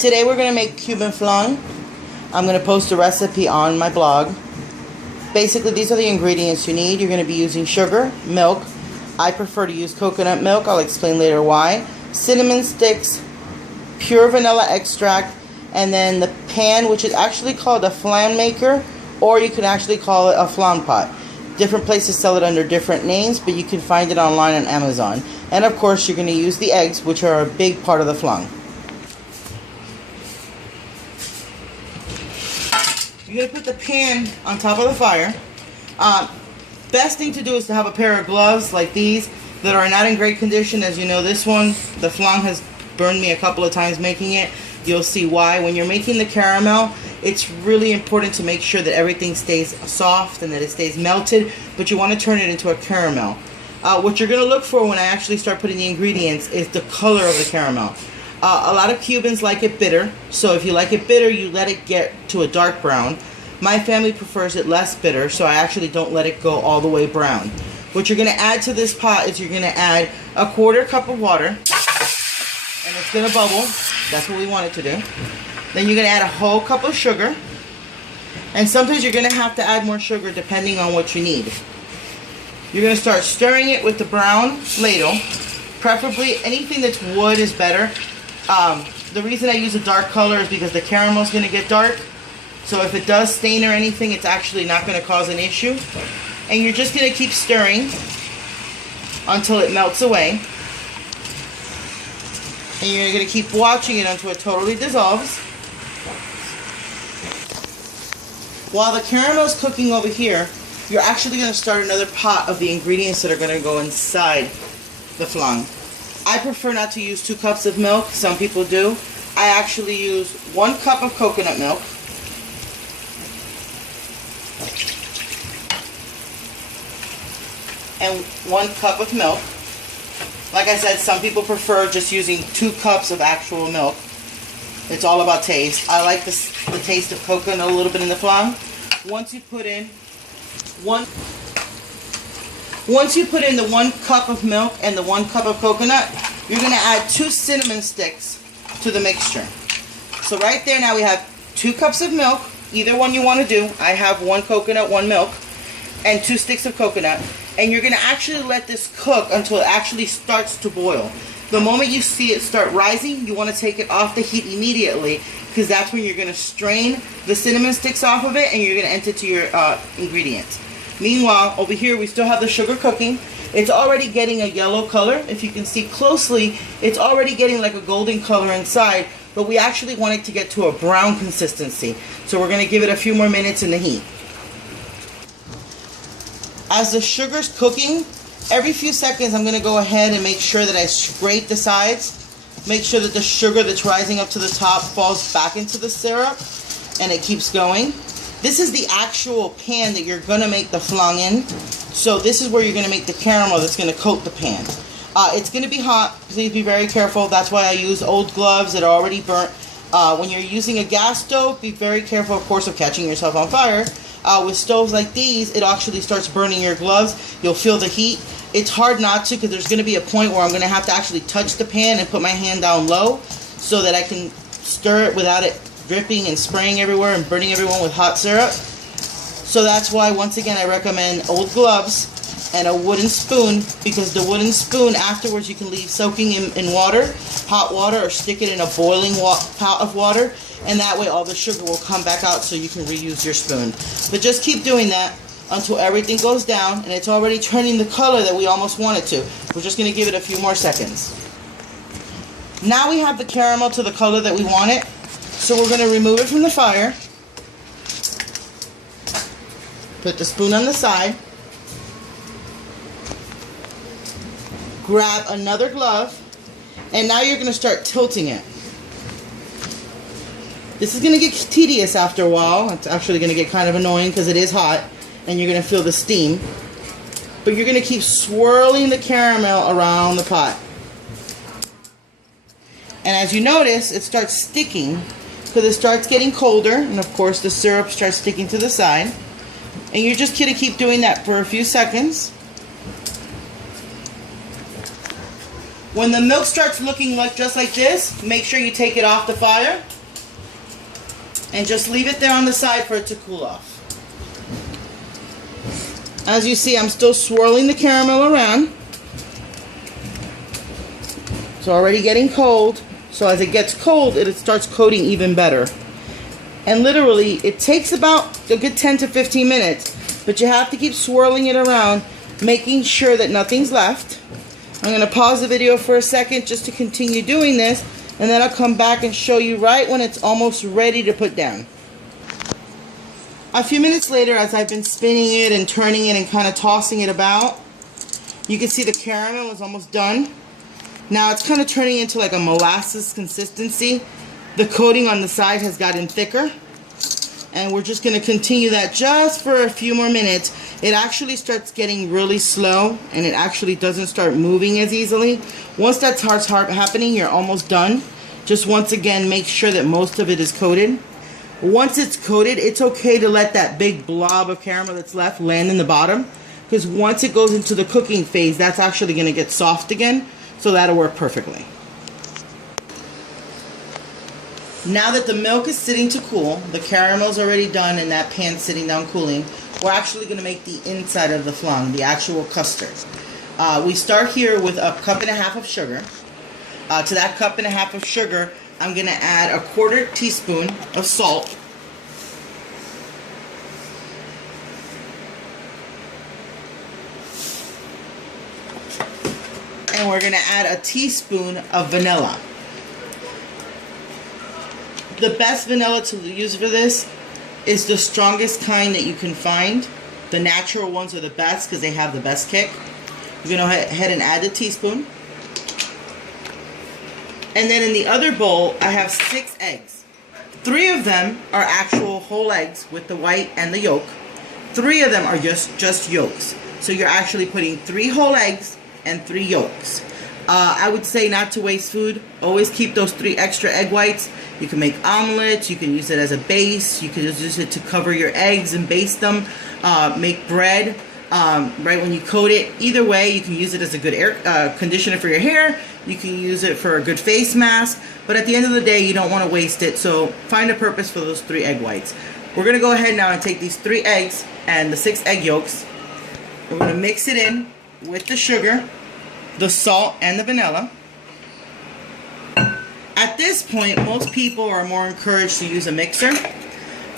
Today we're going to make Cuban Flan. I'm going to post a recipe on my blog. Basically, these are the ingredients you need. You're going to be using sugar, milk. I prefer to use coconut milk. I'll explain later why. Cinnamon sticks, pure vanilla extract, and then the pan, which is actually called a flan maker, or you can actually call it a flan pot. Different places sell it under different names, but you can find it online on Amazon. And of course, you're going to use the eggs, which are a big part of the flan. You're going to put the pan on top of the fire. Best thing to do is to have a pair of gloves like these that are not in great condition. As you know, this one, the flan has burned me a couple of times making it. You'll see why. When you're making the caramel, it's really important to make sure that everything stays soft and that it stays melted, but you want to turn it into a caramel. What you're going to look for when I actually start putting the ingredients is the color of the caramel. A lot of Cubans like it bitter, so if you like it bitter, you let it get to a dark brown. My family prefers it less bitter, so I actually don't let it go all the way brown. What you're going to add to this pot is you're going to add a 1/4 cup of water, and it's going to bubble. That's what we want it to do. Then you're going to add a whole cup of sugar, and sometimes you're going to have to add more sugar depending on what you need. You're going to start stirring it with the brown ladle. Preferably anything that's wood is better. The reason I use a dark color is because the caramel is going to get dark. So if it does stain or anything, it's actually not going to cause an issue. And you're just going to keep stirring until it melts away. And you're going to keep watching it until it totally dissolves. While the caramel is cooking over here, you're actually going to start another pot of the ingredients that are going to go inside the flan. I prefer not to use 2 cups of milk. Some people do. I actually use 1 cup of coconut milk, and 1 cup of milk. Like I said, some people prefer just using 2 cups of actual milk. It's all about taste. I like the taste of coconut a little bit in the flan. Once you put in the 1 cup of milk and the 1 cup of coconut, you're going to add 2 cinnamon sticks to the mixture. So right there now we have 2 cups of milk, either one you want to do. I have 1 coconut, 1 milk, and 2 sticks of coconut. And you're going to actually let this cook until it actually starts to boil. The moment you see it start rising, you want to take it off the heat immediately, because that's when you're going to strain the cinnamon sticks off of it and you're going to enter to your ingredients. Meanwhile, over here we still have the sugar cooking. It's already getting a yellow color. If you can see closely, it's already getting like a golden color inside, but we actually want it to get to a brown consistency. So we're going to give it a few more minutes in the heat. As the sugar's cooking, every few seconds I'm going to go ahead and make sure that I scrape the sides. Make sure that the sugar that's rising up to the top falls back into the syrup, and it keeps going. This is the actual pan that you're going to make the flan in. So this is where you're going to make the caramel that's going to coat the pan. It's going to be hot. Please be very careful. That's why I use old gloves that are already burnt. When you're using a gas stove, be very careful, of course, of catching yourself on fire. With stoves like these, it actually starts burning your gloves. You'll feel the heat. It's hard not to, because there's going to be a point where I'm going to have to actually touch the pan and put my hand down low so that I can stir it without it dripping and spraying everywhere and burning everyone with hot syrup. So that's why, once again, I recommend old gloves and a wooden spoon, because the wooden spoon afterwards you can leave soaking in water, hot water, or stick it in a boiling pot of water, and that way all the sugar will come back out so you can reuse your spoon. But just keep doing that until everything goes down, and it's already turning the color that we almost want it to. We're just going to give it a few more seconds. Now we have the caramel to the color that we want it, so we're going to remove it from the fire. Put the spoon on the side. Grab another glove, and now you're going to start tilting it. This is going to get tedious after a while. It's actually going to get kind of annoying because it is hot and you're going to feel the steam. But you're going to keep swirling the caramel around the pot. And as you notice, it starts sticking because it starts getting colder, and of course the syrup starts sticking to the side. And you're just going to keep doing that for a few seconds. When the milk starts looking like just like this, make sure you take it off the fire and just leave it there on the side for it to cool off. As you see, I'm still swirling the caramel around. It's already getting cold, so as it gets cold, it starts coating even better. And literally, it takes about a good 10 to 15 minutes, but you have to keep swirling it around, making sure that nothing's left. I'm going to pause the video for a second just to continue doing this, and then I'll come back and show you right when it's almost ready to put down. A few minutes later, as I've been spinning it and turning it and kind of tossing it about, you can see the caramel is almost done. Now it's kind of turning into like a molasses consistency. The coating on the side has gotten thicker, and we're just going to continue that just for a few more minutes. It actually starts getting really slow, and it actually doesn't start moving as easily. Once that starts happening, you're almost done. Just once again, make sure that most of it is coated. Once it's coated, it's okay to let that big blob of caramel that's left land in the bottom, because once it goes into the cooking phase, that's actually going to get soft again, so that'll work perfectly. Now that the milk is sitting to cool, the caramel's already done and that pan's sitting down cooling, we're actually going to make the inside of the flan, the actual custard. We start here with a cup and a half of sugar. To that cup and a half of sugar, I'm going to add a 1/4 teaspoon of salt. And we're going to add a teaspoon of vanilla. The best vanilla to use for this is the strongest kind that you can find. The natural ones are the best because they have the best kick. You're going to go ahead and add a teaspoon. And then in the other bowl, I have 6 eggs. 3 of them are actual whole eggs with the white and the yolk. 3 of them are just yolks. So you're actually putting 3 whole eggs and 3 yolks. I would say not to waste food. Always keep those 3 extra egg whites. You can make omelets. You can use it as a base. You can just use it to cover your eggs and baste them. Make bread. Right when you coat it. Either way, you can use it as a good air conditioner for your hair. You can use it for a good face mask. But at the end of the day, you don't want to waste it. So find a purpose for those 3 egg whites. We're going to go ahead now and take these 3 eggs and the 6 egg yolks. We're going to mix it in with the sugar, the salt, and the vanilla. At this point, most people are more encouraged to use a mixer.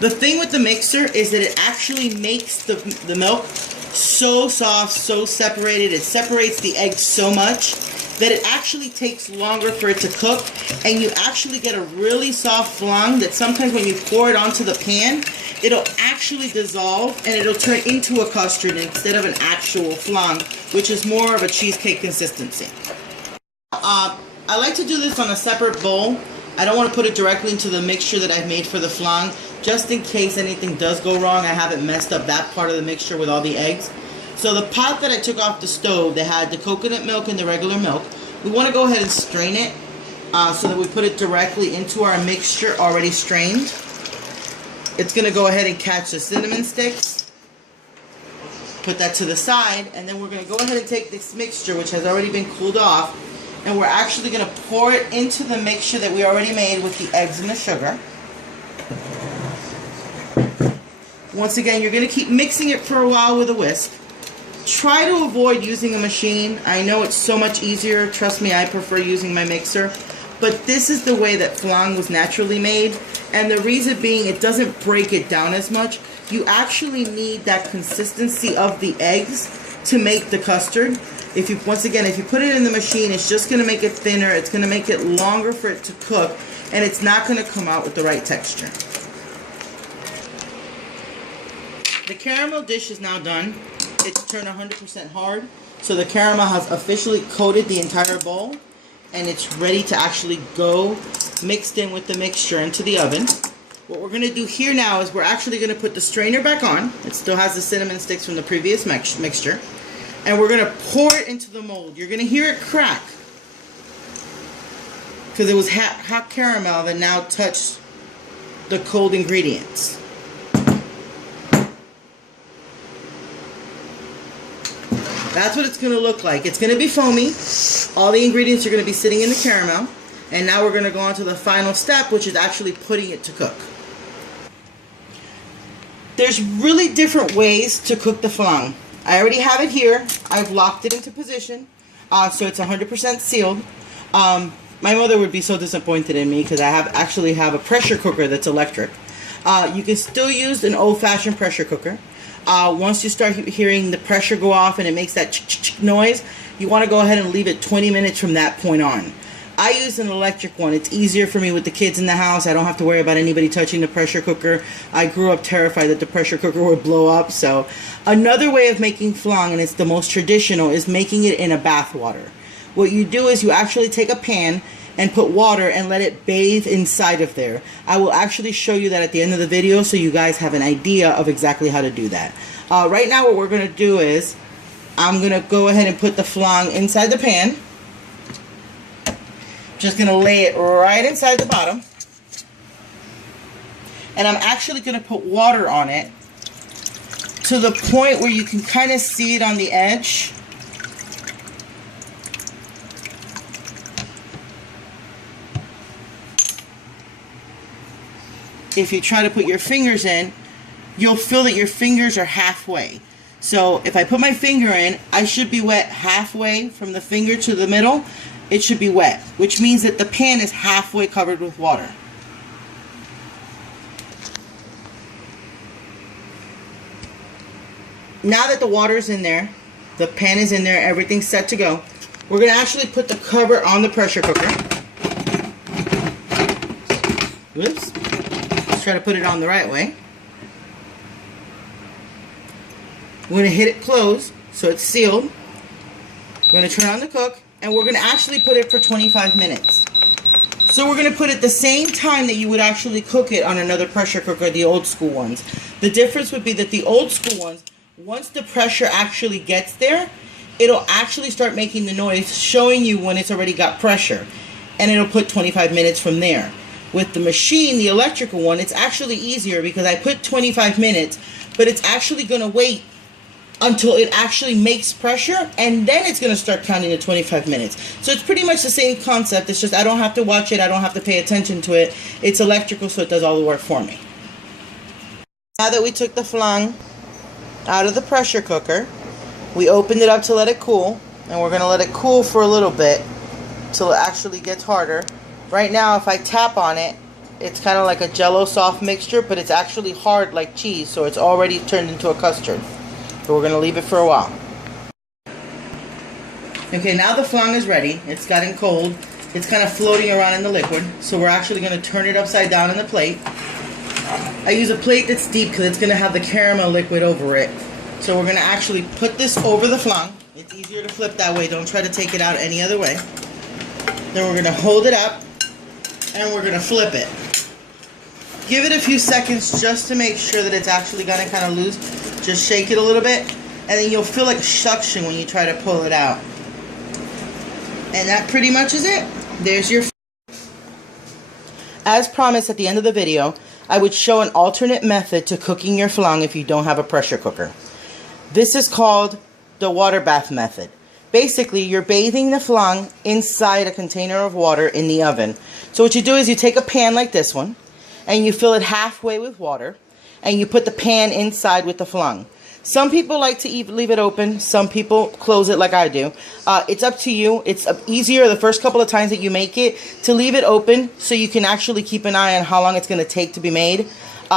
The thing with the mixer is that it actually makes the milk so soft, so separated. It separates the eggs so much that it actually takes longer for it to cook, and you actually get a really soft flan that sometimes when you pour it onto the pan, it'll actually dissolve and it'll turn into a custard instead of an actual flan, which is more of a cheesecake consistency. I like to do this on a separate bowl. I don't want to put it directly into the mixture that I've made for the flan, just in case anything does go wrong. I haven't messed up that part of the mixture with all the eggs. So the pot that I took off the stove that had the coconut milk and the regular milk, we want to go ahead and strain it so that we put it directly into our mixture already strained. It's going to go ahead and catch the cinnamon sticks. Put that to the side, and then we're going to go ahead and take this mixture, which has already been cooled off, and we're actually going to pour it into the mixture that we already made with the eggs and the sugar. Once again, you're going to keep mixing it for a while with a whisk. Try to avoid using a machine. I know it's so much easier. Trust me, I prefer using my mixer. But this is the way that flan was naturally made. And the reason being, it doesn't break it down as much. You actually need that consistency of the eggs to make the custard. Once again, if you put it in the machine, it's just going to make it thinner. It's going to make it longer for it to cook. And it's not going to come out with the right texture. The caramel dish is now done. It's turned 100% hard. So the caramel has officially coated the entire bowl. And it's ready to actually go mixed in with the mixture into the oven. What we're going to do here now is we're actually going to put the strainer back on. It still has the cinnamon sticks from the previous mixture. And we're going to pour it into the mold. You're going to hear it crack, because it was hot caramel that now touched the cold ingredients. That's what it's going to look like. It's going to be foamy. All the ingredients are going to be sitting in the caramel. And now we're going to go on to the final step, which is actually putting it to cook. There's really different ways to cook the flan. I already have it here. I've locked it into position, so it's 100% sealed. My mother would be so disappointed in me because I actually have a pressure cooker that's electric. You can still use an old-fashioned pressure cooker. Once you start hearing the pressure go off and it makes that ch-ch-ch noise, you want to go ahead and leave it 20 minutes from that point on. I use an electric one. It's easier for me with the kids in the house. I don't have to worry about anybody touching the pressure cooker. I grew up terrified that the pressure cooker would blow up. So another way of making flan, and it's the most traditional, is making it in a bath water. What you do is you actually take a pan and put water and let it bathe inside of there. I will actually show you that at the end of the video so you guys have an idea of exactly how to do that. Right now what we're going to do is I'm going to go ahead and put the flan inside the pan. Just going to lay it right inside the bottom. And I'm actually going to put water on it to the point where you can kind of see it on the edge. If you try to put your fingers in, you'll feel that your fingers are halfway. So if I put my finger in, I should be wet halfway from the finger to the middle. It should be wet, which means that the pan is halfway covered with water. Now that the water's in there, the pan is in there, everything's set to go, we're going to actually put the cover on the pressure cooker. Whoops. Let's try to put it on the right way. We're going to hit it close so it's sealed. We're going to turn on the cook. And we're going to actually put it for 25 minutes. So we're going to put it the same time that you would actually cook it on another pressure cooker, the old school ones. The difference would be that the old school ones, once the pressure actually gets there, it'll actually start making the noise, showing you when it's already got pressure. And it'll put 25 minutes from there. With the machine, the electrical one, it's actually easier because I put 25 minutes, but it's actually going to wait until it actually makes pressure, and then it's going to start counting to 25 minutes. So it's pretty much the same concept. It's just I don't have to watch it. I don't have to pay attention to it. It's electrical, so it does all the work for me. Now that we took the flan out of the pressure cooker, we opened it up to let it cool, and we're going to let it cool for a little bit till it actually gets harder. Right now, if I tap on it, it's kind of like a jello soft mixture, but it's actually hard like cheese, so it's already turned into a custard. So we're going to leave it for a while. Okay, now the flan is ready. It's gotten cold. It's kind of floating around in the liquid. So we're actually going to turn it upside down in the plate. I use a plate that's deep because it's going to have the caramel liquid over it. So we're going to actually put this over the flan. It's easier to flip that way. Don't try to take it out any other way. Then we're going to hold it up and we're going to flip it. Give it a few seconds just to make sure that it's actually gotten kind of loose. Just shake it a little bit, and then you'll feel like suction when you try to pull it out. And that pretty much is it. There's your... As promised at the end of the video, I would show an alternate method to cooking your flan if you don't have a pressure cooker. This is called the water bath method. Basically, you're bathing the flan inside a container of water in the oven. So what you do is you take a pan like this one, and you fill it halfway with water, and you put the pan inside with the flan. Some people like to leave it open. Some people close it like I do. It's up to you. It's easier the first couple of times that you make it to leave it open so you can actually keep an eye on how long it's going to take to be made.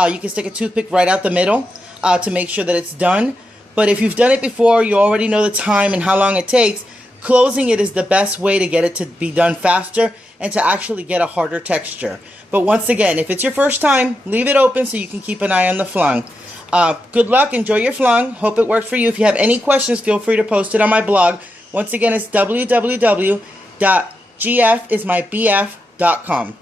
You can stick a toothpick right out the middle to make sure that it's done. But if you've done it before, you already know the time and how long it takes. Closing it is the best way to get it to be done faster and to actually get a harder texture. But once again, if it's your first time, leave it open so you can keep an eye on the flan. Good luck. Enjoy your flan. Hope it worked for you. If you have any questions, feel free to post it on my blog. Once again, it's www.gfismybf.com.